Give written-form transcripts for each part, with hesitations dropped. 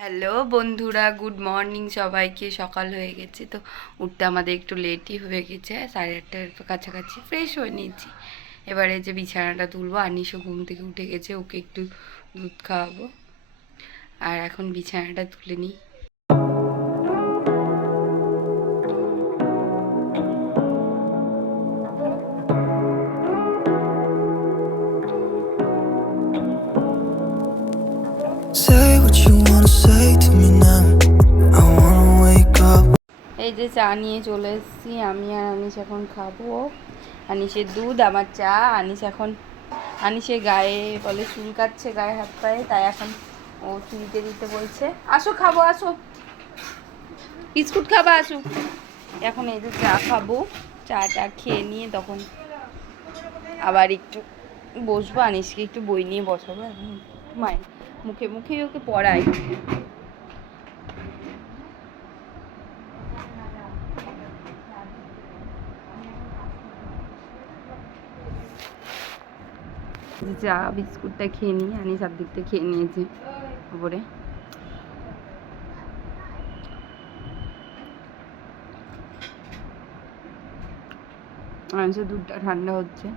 Hello বন্ধুরা, good morning সবাইকে। সকাল হয়ে গেছে তো উঠতে আমাদের একটু লেটই হয়ে গেছে, 8:30 কাছাকাছি। ফ্রেশ হয়ে নিয়েছি, এবারে যে বিছানাটা তুলবো। আনিশও ঘুম থেকে উঠে গেছে, ওকে একটু দুধ খাওয়াবো। আর এখন বিছানাটা তুলে নিই। Say what you wanna say to me now. I wanna wake up. এই যে চা নিয়ে চলে এসেছি, আমি আর আনিশ এখন খাবো। আনিশের দুধ, আমার চা। আনিশের গায়ে বলে চুল কাটছে, গায়ে হাত পায়ে, তাই এখন ও চুলকে দিতে বলছে। আসো খাবো, আসো বিস্কুট খাবা, আসো। এখন এই যে চা খাবো, চাটা খেয়ে নিয়ে তখন আবার একটু বসবো। আনিশকে একটু বই নিয়ে বসাবো, এখন মায়ের মুখে মুখে ওকে পড়াই। চা বিস্কুটটা খেয়ে নিই, আনিস দিকটা খেয়ে নিয়েছে উপরে। আনিসের দুধটা ঠান্ডা হচ্ছে।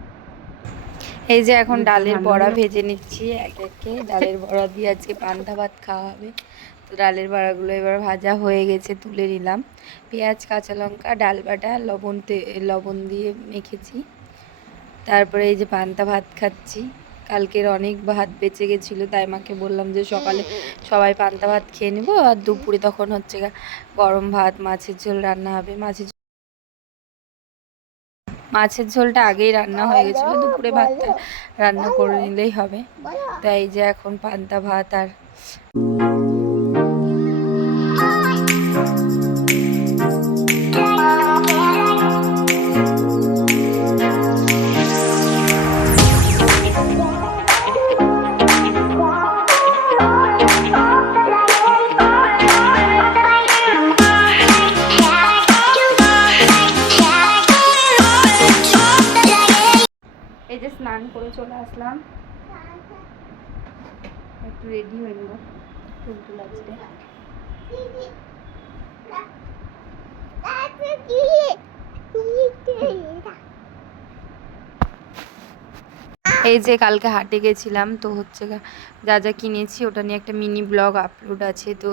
এই যে এখন ডালের বড়া ভেজে নিচ্ছি এক একে। ডালের বড়া দিয়ে আজকে পান্তা ভাত খাওয়া হবে। তো ডালের বড়াগুলো এবার ভাজা হয়ে গেছে, তুলে নিলাম। পেঁয়াজ, কাঁচা লঙ্কা, ডাল বাটা, লবণ দিয়ে মেখেছি। তারপরে এই যে পান্তা ভাত খাচ্ছি। কালকের অনেক ভাত বেঁচে গেছিলো, তাই মাকে বললাম যে সকালে সবাই পান্তা ভাত খেয়ে নেবো, আর দুপুরে তখন হচ্ছে গরম ভাত, মাছের ঝোল রান্না হবে। মাছের ঝোলটা আগেই রান্না হয়ে গেছিলো, দুপুরে ভাতটা রান্না করে নিলেই হবে। তাই যে এখন পান্তা ভাত আর এই যে স্নান করে চলে আসলাম, একটু রেডি হয়ে নেবো। চুল আজকে এই যে কালকে হাটে গেছিলাম, তো হচ্ছে যা যা কিনেছি ওটা নিয়ে একটা মিনি ব্লগ আপলোড আছে। তো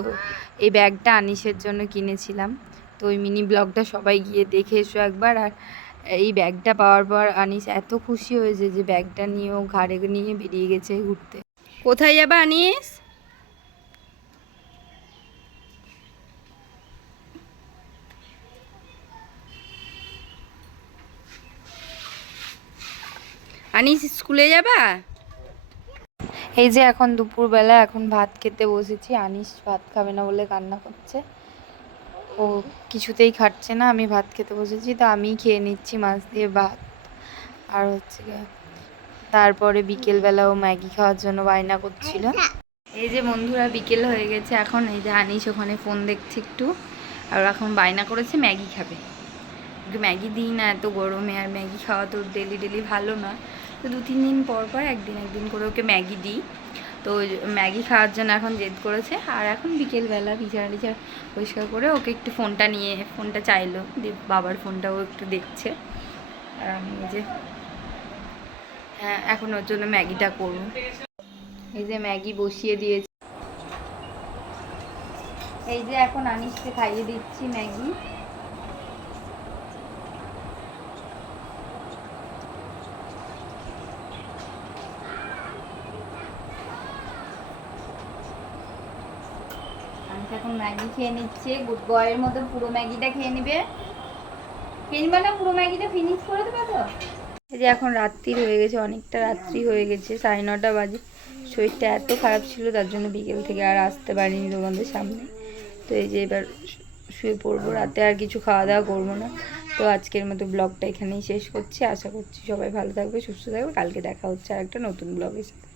এই ব্যাগটা আনিশের জন্য কিনেছিলাম, তো ওই মিনি ব্লগটা সবাই গিয়ে দেখে এসো একবার। আর এই ব্যাগটা পাওয়ার পর আনিশ এত খুশি হয়েছে যে ব্যাগটা নিয়েও ঘাড়ে নিয়ে বেরিয়ে গেছে ঘুরতে। কোথায় যাবে আনিস? আনিস স্কুলে যাবা? এই যে এখন দুপুরবেলা, এখন ভাত খেতে বসেছি। আনিস ভাত খাবে না বলে কান্না করছে, ও কিছুতেই খাচ্ছে না। আমি ভাত খেতে বসেছি, তো আমি খেয়ে নিচ্ছি মাছ দিয়ে ভাত। আর হচ্ছে তারপরে বিকেলবেলা ও ম্যাগি খাওয়ার জন্য বায়না করছিল। এই যে বন্ধুরা, বিকেল হয়ে গেছে এখন। এই যে আনিস ওখানে ফোন দেখছে একটু, আর এখন বায়না করেছে ম্যাগি খাবে। ম্যাগি দিই না এত গরমে, আর ম্যাগি খাওয়া তো ডেলি ডেলি ভালো না। তো 2-3 দিন পর পর একদিন করে ওকে ম্যাগি দিই। তো ম্যাগি খাওয়ার জন্য এখন জেদ করেছে। আর এখন বিকেলবেলা বিছানা পরিষ্কার করে ওকে একটু ফোনটা চাইলো, বাবার ফোনটাও একটু দেখছে। আর আমি এই যে এখন ওর জন্য ম্যাগিটা করব। এই যে ম্যাগি বসিয়ে দিয়েছি। এই যে এখন আনিসকে খাইয়ে দিচ্ছি ম্যাগি। এখন ম্যাগি খেয়ে নিচ্ছে, গুড বয়ের মতো পুরো ম্যাগিটা খেয়ে নিবে না, পুরো ম্যাগিটা ফিনিশ করে দেবে তো। এই যে এখন রাত্রি হয়ে গেছে, অনেকটা রাত্রি হয়ে গেছে, 9:30 বাজে। শরীরটা এত খারাপ ছিল, তার জন্য বিকেল থেকে আর আসতে পারিনি তোমাদের সামনে। তো এই যে এবার শুয়ে পড়বো, রাতে আর কিছু খাওয়া দাওয়া করবো না। তো আজকের মতো ব্লগটা এখানেই শেষ করছি। আশা করছি সবাই ভালো থাকবে, সুস্থ থাকবে। কালকে দেখা হচ্ছে আর একটা নতুন ব্লগের সাথে।